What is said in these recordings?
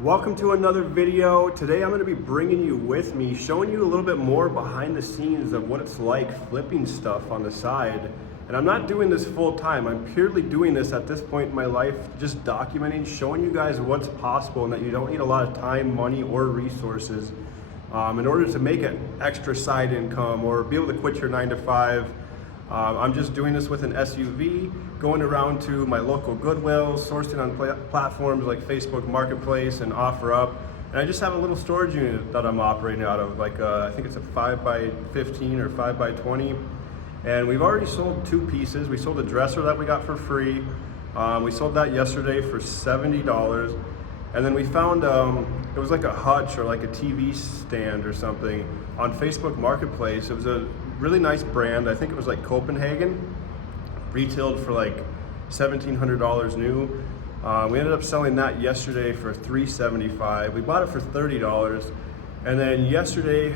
Welcome to another video. Today I'm going to be bringing you with me, showing you a little bit more behind the scenes of what it's like flipping stuff on the side. And I'm not doing this full time. I'm purely doing this at this point in my life, just documenting, showing you guys what's possible and that you don't need a lot of time, money, or resources in order to make an extra side income or be able to quit your 9-to-5. I'm just doing this with an SUV, going around to my local Goodwill, sourcing on platforms like Facebook Marketplace and OfferUp. And I just have a little storage unit that I'm operating out of, like I think it's a 5x15 or 5x20. And we've already sold two pieces. We sold a dresser that we got for free. We sold that yesterday for $70. And then we found, it was like a hutch or like a TV stand or something on Facebook Marketplace. It was a really nice brand. I think it was like Copenhagen, retailed for like $1,700 new. We ended up selling that yesterday for $375. We bought it for $30. And then yesterday,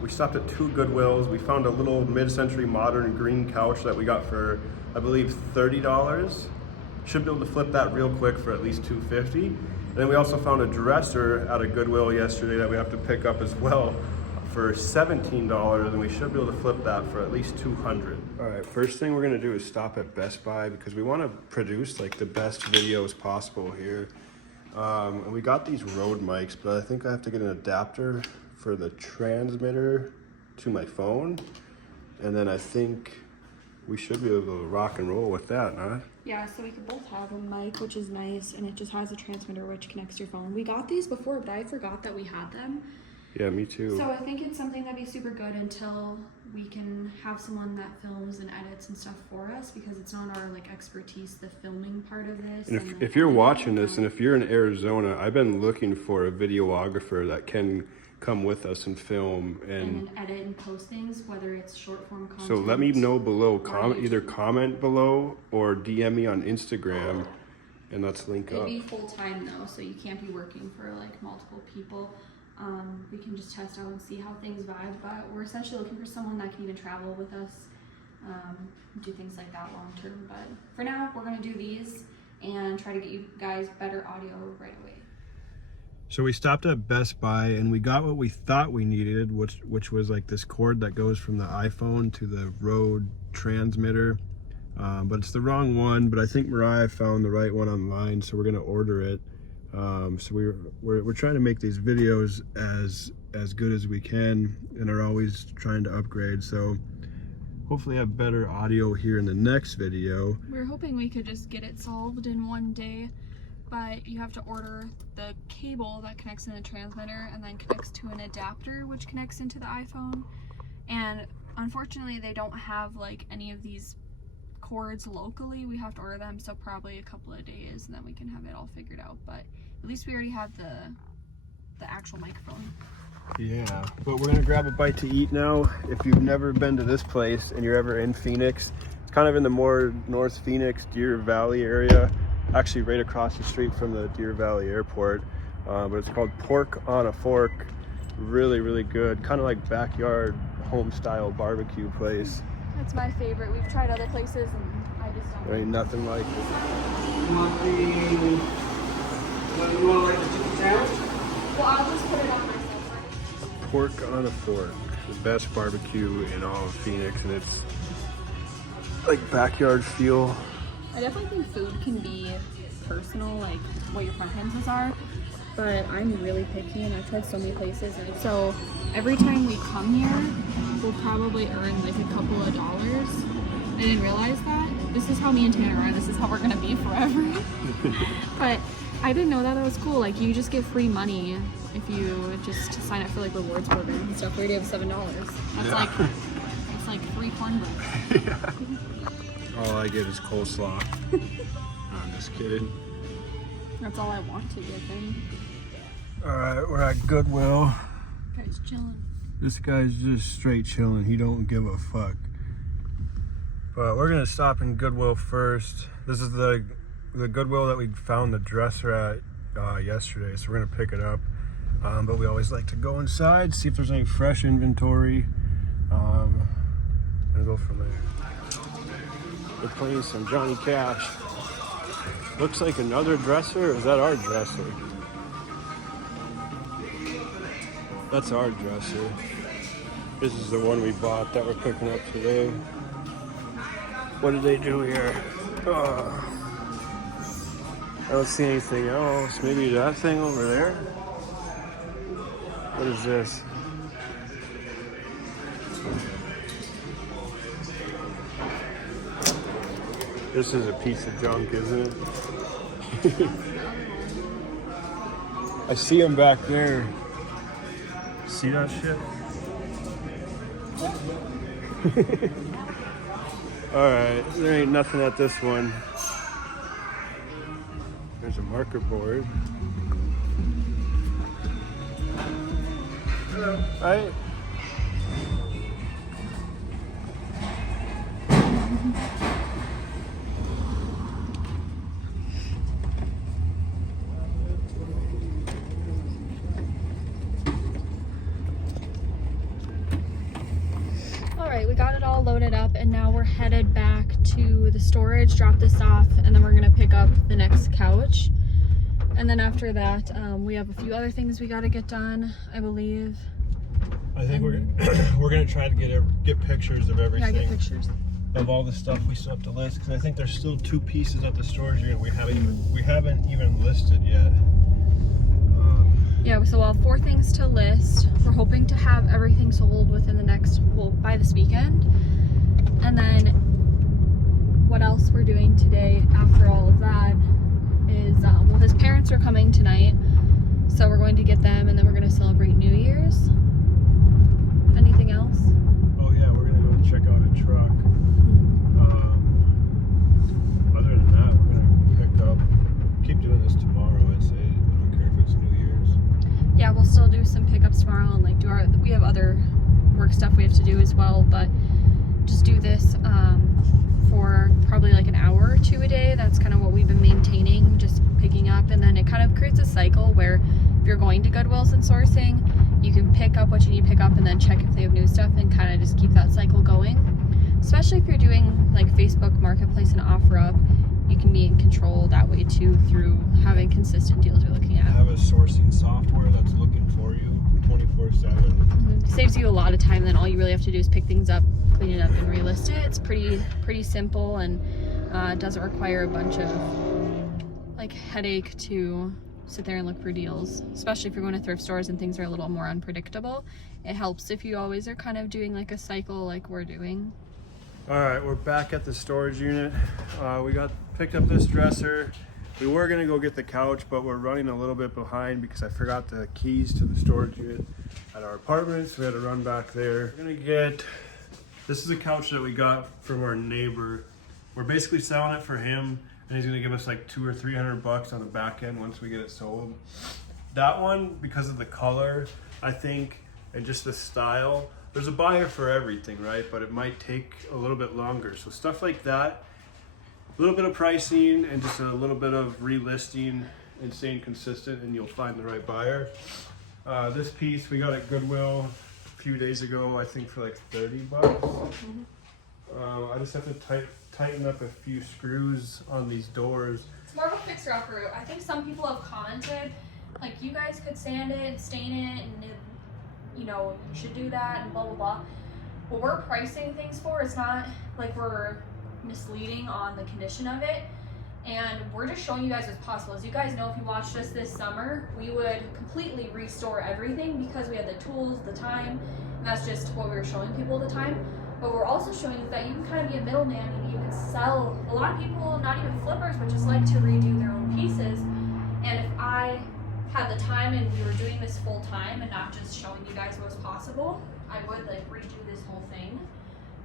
we stopped at two Goodwills. We found a little mid-century modern green couch that we got for, I believe, $30. Should be able to flip that real quick for at least $250. And then we also found a dresser at a Goodwill yesterday that we have to pick up as well for $17, and we should be able to flip that for at least $200. All right, first thing we're gonna do is stop at Best Buy because we wanna produce like the best videos possible here. And we got these Rode mics, but I think I have to get an adapter for the transmitter to my phone. And then I think we should be able to rock and roll with that, huh? Yeah, so we could both have a mic, which is nice, and it just has a transmitter which connects to your phone. We got these before, but I forgot that we had them. Yeah, me too. So I think it's something that'd be super good until we can have someone that films and edits and stuff for us, because it's not our like expertise, the filming part of this. And if you're watching this and if you're in Arizona, I've been looking for a videographer that can come with us and film and edit and post things, whether it's short form content. So let me know below, either comment below or DM me on Instagram and let's link up. It'd be full time though, so you can't be working for like multiple people. We can just test out and see how things vibe, but we're essentially looking for someone that can even travel with us, do things like that long term. But for now, we're gonna do these and try to get you guys better audio right away. So we stopped at Best Buy and we got what we thought we needed, which was like this cord that goes from the iPhone to the Rode transmitter. But it's the wrong one, but I think Mariah found the right one online, so we're gonna order it. So we're trying to make these videos as good as we can and are always trying to upgrade. So hopefully have better audio here in the next video. We're hoping we could just get it solved in one day, but you have to order the cable that connects in the transmitter and then connects to an adapter which connects into the iPhone. And unfortunately they don't have like any of these cords locally. We have to order them, so probably a couple of days and then we can have it all figured out. But at least we already have the actual microphone. Yeah, but we're gonna grab a bite to eat now. If you've never been to this place and you're ever in Phoenix, it's kind of in the more North Phoenix, Deer Valley area, actually right across the street from the Deer Valley Airport. But it's called Pork on a Fork. Really, really good, kind of like backyard home style barbecue place. That's my favorite. We've tried other places and I just don't. There ain't nothing like it. You want like the chicken sandwich? Well, I'll just put it on myself. Pork on a Fork, the best barbecue in all of Phoenix, and it's like backyard feel. I definitely think food can be personal, like what your preferences are, but I'm really picky and I've tried so many places, and so every time we come here, we'll probably earn like a couple of dollars. I didn't realize that. This is how me and Tanner are. This is how we're gonna be forever. But I didn't know that. That was cool. Like you just get free money if you just sign up for like rewards program and stuff. We already have $7. That's like free cornbread. Yeah. All I get is coleslaw. I'm just kidding. That's all I want to give him. All right, we're at Goodwill. Guy's chilling. This guy's just straight chilling. He don't give a fuck. But we're gonna stop in Goodwill first. This is the Goodwill that we found the dresser at yesterday, so we're gonna pick it up. But we always like to go inside, see if there's any fresh inventory, and go from there. We're playing some Johnny Cash. Looks like another dresser, or is that our dresser? That's our dresser. This is the one we bought that we're picking up today. What did they do here? I don't see anything else. Maybe that thing over there? What is this? This is a piece of junk, isn't it? I see him back there. See that shit? Alright, there ain't nothing at this one. There's a marker board. Alright. Alright, we got it all loaded up and now we're headed back to the storage, drop this off, and then we're gonna pick up the next couch. And then after that, we have a few other things we gotta get done, I believe. I think we're gonna try to get pictures of everything. Yeah, get pictures. Of all the stuff we still have to list, because I think there's still 2 pieces at the storage unit we haven't even listed yet. Yeah, so we'll have 4 things to list. We're hoping to have everything sold within the next, well, by this weekend. And then what else we're doing today after all of that is, well, his parents are coming tonight, so we're going to get them and then we're going to celebrate New Year's. Anything else? Oh yeah, we're going to go check out a truck. Other than that, we're going to pick up, keep doing this tomorrow, I'd say. I don't care if it's New Year's. Yeah, we'll still do some pickups tomorrow and like we have other work stuff we have to do as well, but just do this for probably like an hour or 2 a day. That's kind of what we've been maintaining, just picking up, and then it kind of creates a cycle where if you're going to Goodwill's and sourcing, you can pick up what you need to pick up and then check if they have new stuff and kind of just keep that cycle going. Especially if you're doing like Facebook Marketplace and OfferUp, you can be in control that way too through having consistent deals you're looking at. Have a sourcing software that's looking for you 24/7. Saves you a lot of time. Then all you really have to do is pick things up, clean it up, and relist it. It's pretty simple, and doesn't require a bunch of like headache to sit there and look for deals. Especially if you're going to thrift stores and things are a little more unpredictable. It helps if you always are kind of doing like a cycle like we're doing. All right, we're back at the storage unit. We picked up this dresser. We were gonna go get the couch, but we're running a little bit behind because I forgot the keys to the storage unit at our apartment, so we had to run back there. We're gonna this is a couch that we got from our neighbor. We're basically selling it for him, and he's gonna give us like $200 or $300 on the back end once we get it sold. That one, because of the color, I think, and just the style, there's a buyer for everything, right? But it might take a little bit longer. So stuff like that, a little bit of pricing and just a little bit of relisting and staying consistent, and you'll find the right buyer. This piece we got at Goodwill a few days ago, I think for like $30. I just have to tighten up a few screws on these doors. It's more of a fixer-upper. I think some people have commented, like, you guys could sand it, stain it, and you know, you should do that, and blah, blah, blah. What we're pricing things for, it's not like we're misleading on the condition of it, and we're just showing you guys what's possible. As you guys know, if you watched us this summer, we would completely restore everything because we had the tools, the time, and that's just what we were showing people at the time. But we're also showing you that you can kind of be a middleman and you can sell. A lot of people, not even flippers, but just like to redo their own pieces. And if I had the time and we were doing this full time and not just showing you guys what's possible, I would like redo this whole thing.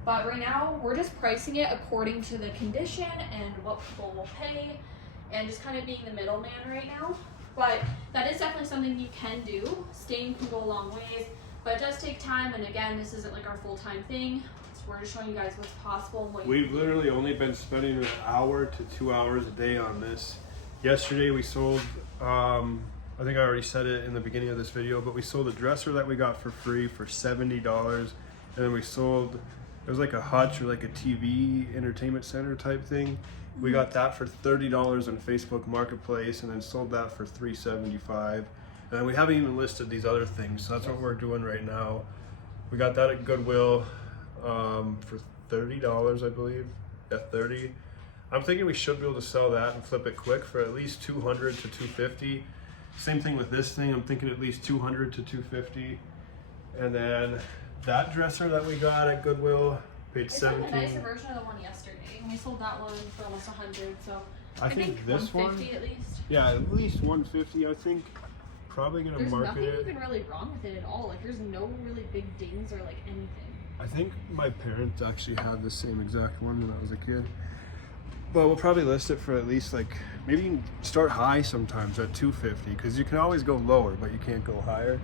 But right now we're just pricing it according to the condition and what people will pay, and just kind of being the middleman right now. But that is definitely something you can do. Staying can go a long ways, but it does take time, and again, this isn't like our full-time thing. So we're just showing you guys what's possible and what We've literally only been spending an hour to 2 hours a day on this. Yesterday we sold, I think I already said it in the beginning of this video, but we sold a dresser that we got for free for $70, and then we sold, it was like a hutch or like a TV entertainment center type thing. We got that for $30 on Facebook Marketplace, and then sold that for $375. And we haven't even listed these other things, so that's what we're doing right now. We got that at Goodwill for $30, I believe. Yeah, 30. I'm thinking we should be able to sell that and flip it quick for at least 200 to 250. Same thing with this thing. I'm thinking at least 200 to 250. And then that dresser that we got at Goodwill paid 17. It's like a nicer version of the one yesterday. And we sold that one for almost 100. So I think this 150 one, at least. Yeah, at least 150. I think probably gonna There's market it. nothing even really wrong with it at all. Like there's no really big dings or like anything. I think my parents actually had the same exact one when I was a kid. But we'll probably list it for at least like, maybe you can start high sometimes at 250 because you can always go lower, but you can't go higher.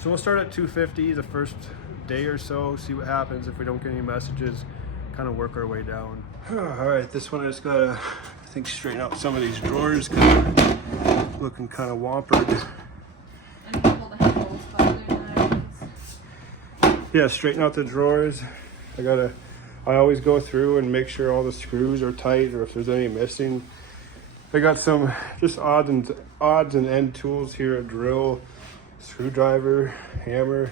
So we'll start at 250 the first day or so, see what happens. If we don't get any messages, kind of work our way down. All right, this one I just gotta, I think, straighten out some of these drawers because they're looking kind of wampered. And pull the handles, but they're nice. Yeah, straighten out the drawers. I always go through and make sure all the screws are tight or if there's any missing. I got some just odds and end tools here, a drill, screwdriver, hammer.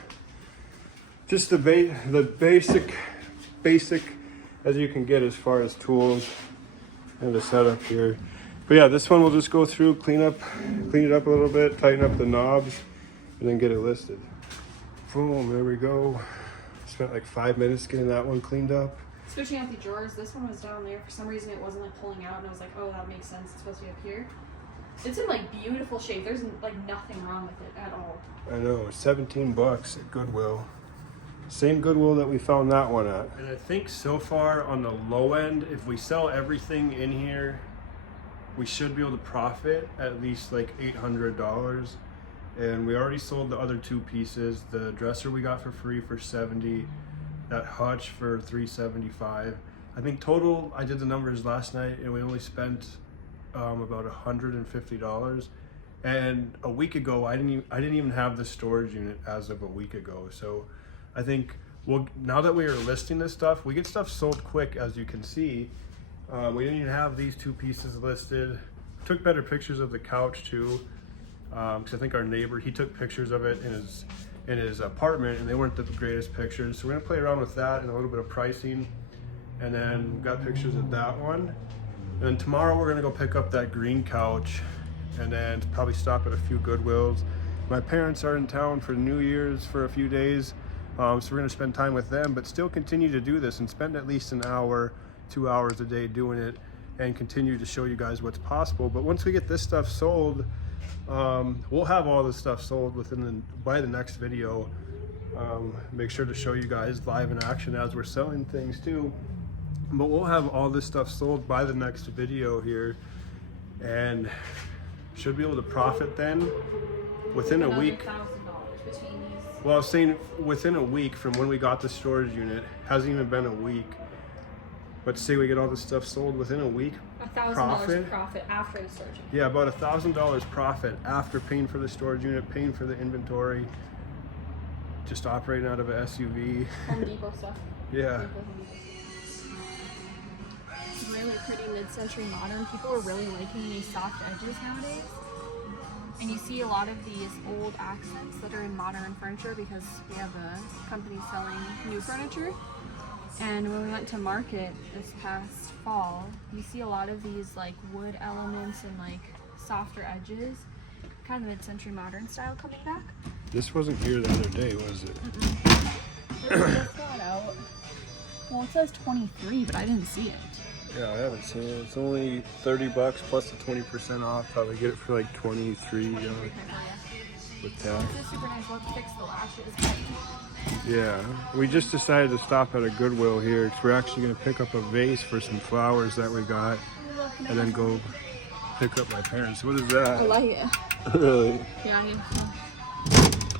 Just the basic as you can get as far as tools and the setup here. But yeah, this one we'll just go through, clean it up a little bit, tighten up the knobs, and then get it listed. Boom, there we go. Spent like 5 minutes getting that one cleaned up. Switching out the drawers, this one was down there. For some reason it wasn't like pulling out and I was like, oh, that makes sense. It's supposed to be up here. It's in like beautiful shape. There's like nothing wrong with it at all. I know, 17 bucks at Goodwill. Same Goodwill that we found that one at. And I think so far on the low end, if we sell everything in here, we should be able to profit at least like $800. And we already sold the other two pieces. The dresser we got for free for $70, that hutch for $375. I think total, I did the numbers last night and we only spent about $150. And a week ago, I didn't even have the storage unit as of a week ago. So I think, well, now that we are listing this stuff, we get stuff sold quick, as you can see. We didn't even have these two pieces listed. Took better pictures of the couch too. Because I think our neighbor, he took pictures of it in his apartment and they weren't the greatest pictures. So we're gonna play around with that and a little bit of pricing. And then we've got pictures of that one. And then tomorrow we're gonna go pick up that green couch and then probably stop at a few Goodwills. My parents are in town for New Year's for a few days. So we're gonna spend time with them, but still continue to do this and spend at least an hour, 2 hours a day doing it and continue to show you guys what's possible. But once we get this stuff sold, we'll have all this stuff sold by the next video. Make sure to show you guys live in action as we're selling things too. But we'll have all this stuff sold by the next video here and should be able to profit then within a week. $1,000 between these. Well, I was saying within a week from when we got the storage unit, hasn't even been a week. But say we get all this stuff sold within a week. $1,000 profit after the storage unit. Yeah, about $1,000 profit after paying for the storage unit, paying for the inventory, just operating out of an SUV. Home Depot stuff. Yeah. It's really pretty mid-century modern. People are really liking these soft edges nowadays. And you see a lot of these old accents that are in modern furniture because we have a company selling new furniture. And when we went to market this past fall, you see a lot of these like wood elements and like softer edges, kind of mid-century modern style coming back. This wasn't here the other day, was it? It's not out. Well, it says 23, but I didn't see it. Yeah, I haven't seen it. It's only 30 bucks plus the 20% off. Probably get it for like 23 with tax. This is super nice. Let's fix the lashes. Yeah, we just decided to stop at a Goodwill here because we're actually going to pick up a vase for some flowers that we got and then go pick up my parents. What is that? I like it. Really? Yeah,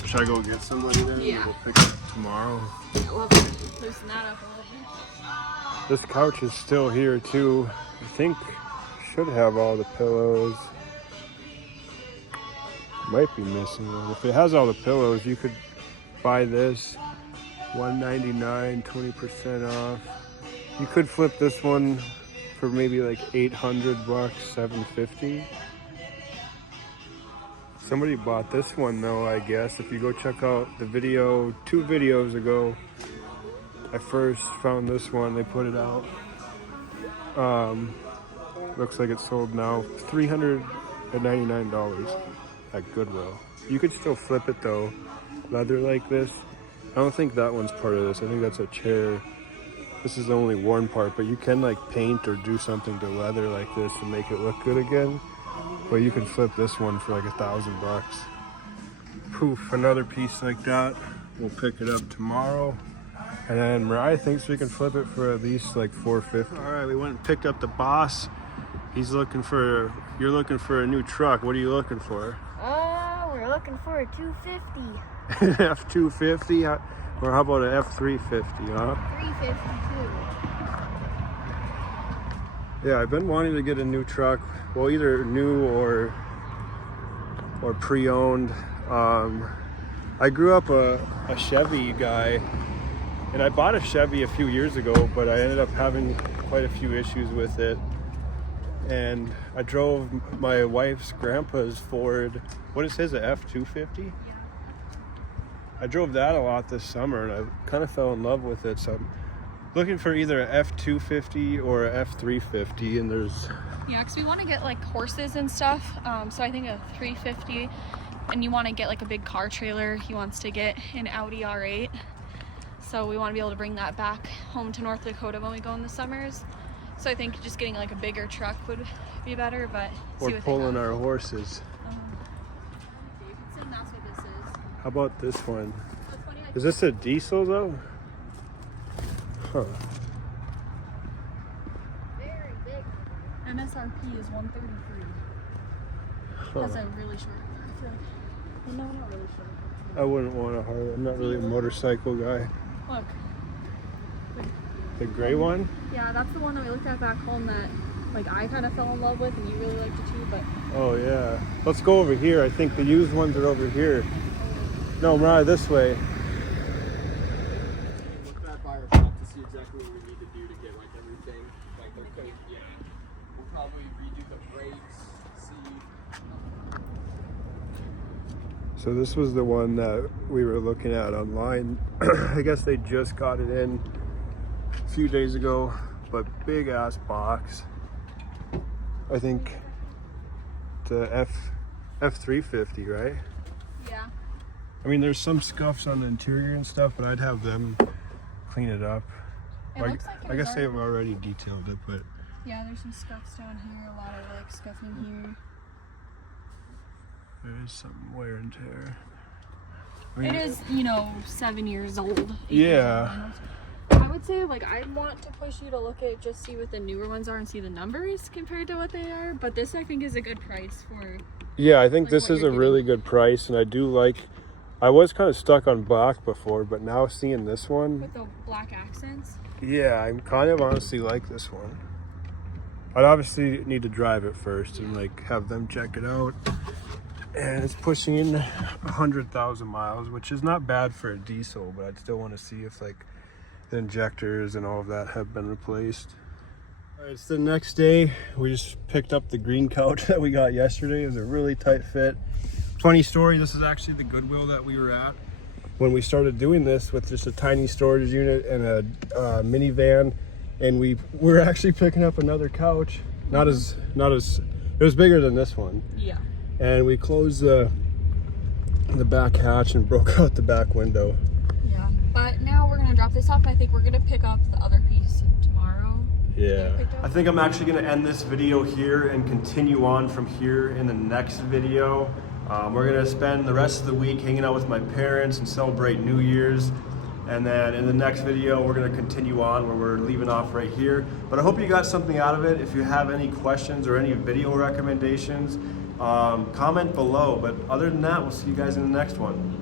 Should I go get somebody then? Yeah. We'll pick up tomorrow. We'll loosen that up a little bit. This couch is still here too. I think should have all the pillows. Might be missing one. If it has all the pillows, you could buy this. $199, 20% off. You could flip this one for maybe like 800 bucks, 750. Somebody bought this one though, I guess. If you go check out the video 2 videos ago, I first found this one. They put it out. Looks like it's sold now $399 at Goodwill. You could still flip it though, leather like this. I don't think that one's part of this. I think that's a chair. This is the only worn part, but you can like paint or do something to leather like this to make it look good again. But you can flip this one for like $1,000. Poof, another piece like that. We'll pick it up tomorrow. And then Mariah thinks we can flip it for at least like $450. All right, we went and picked up the boss. He's looking for, you're looking for a new truck. What are you looking for? We're looking for a 250. F250? Or how about an F350, huh? 352. Yeah, I've been wanting to get a new truck. Well, either new or pre-owned. I grew up a Chevy guy, and I bought a Chevy a few years ago, but I ended up having quite a few issues with it. And I drove my wife's grandpa's Ford. What is his, a F250? I drove that a lot this summer, and I kind of fell in love with it. So I'm looking for either a F250 or a F350, and there's... Yeah, because we want to get like horses and stuff. So I think a 350, and you want to get like a big car trailer. He wants to get an Audi R8. So we want to be able to bring that back home to North Dakota when we go in the summers. So I think just getting like a bigger truck would be better, but Or pulling our horses. Davidson, that's what this is. How about this one? Is this a diesel though? Huh. Very big. MSRP is $133. That's a really short one. I feel like, well, no, not really short. I wouldn't want a Harley. I'm not really a motorcycle guy. Look. The gray one? Yeah, that's the one that we looked at back home that like I kind of fell in love with, and you really liked it too, but... Oh yeah. Let's go over here. I think the used ones are over here. No, Mariah, this way. Look back by our shop to see exactly what we need to do to get like everything. Like okay, yeah. We'll probably redo the brakes, see. So this was the one that we were looking at online. I guess they just got it in a few days ago, but big ass box. I think the F350, right? Yeah. I mean, there's some scuffs on the interior and stuff, but I'd have them clean it up. It looks like I guess they've already detailed it, but yeah, there's some scuffs down here, a lot of like scuffing here. there is some wear and tear. I It mean, is, 7 years old. Yeah. I would say like I want to push you to look at just see what the newer ones are and see the numbers compared to what they are. But this I think is a good price for. yeah, I think like, this what is you're a really good price, and I do like. I was kind of stuck on black before, but now seeing this one, With the black accents. yeah, I kind of honestly like this one. I'd obviously need to drive it first and like have them check it out. And it's pushing in 100,000 miles, which is not bad for a diesel, but I'd still want to see if like the injectors and all of that have been replaced. All right, it's the next day. We just picked up the green couch that we got yesterday. It was a really tight fit. Funny story, this is actually the Goodwill that we were at when we started doing this with just a tiny storage unit and a minivan, and we were actually picking up another couch. Not as it was bigger than this one. Yeah. And we closed the back hatch and broke out the back window. Yeah. But now we're gonna drop this off, and I think we're gonna pick up the other piece tomorrow. Yeah. I think I'm actually gonna end this video here and continue on from here in the next video. We're gonna spend the rest of the week hanging out with my parents and celebrate New Year's. And then in the next video, we're gonna continue on where we're leaving off right here. But I hope you got something out of it. If you have any questions or any video recommendations, comment below. But other than that, we'll see you guys in the next one.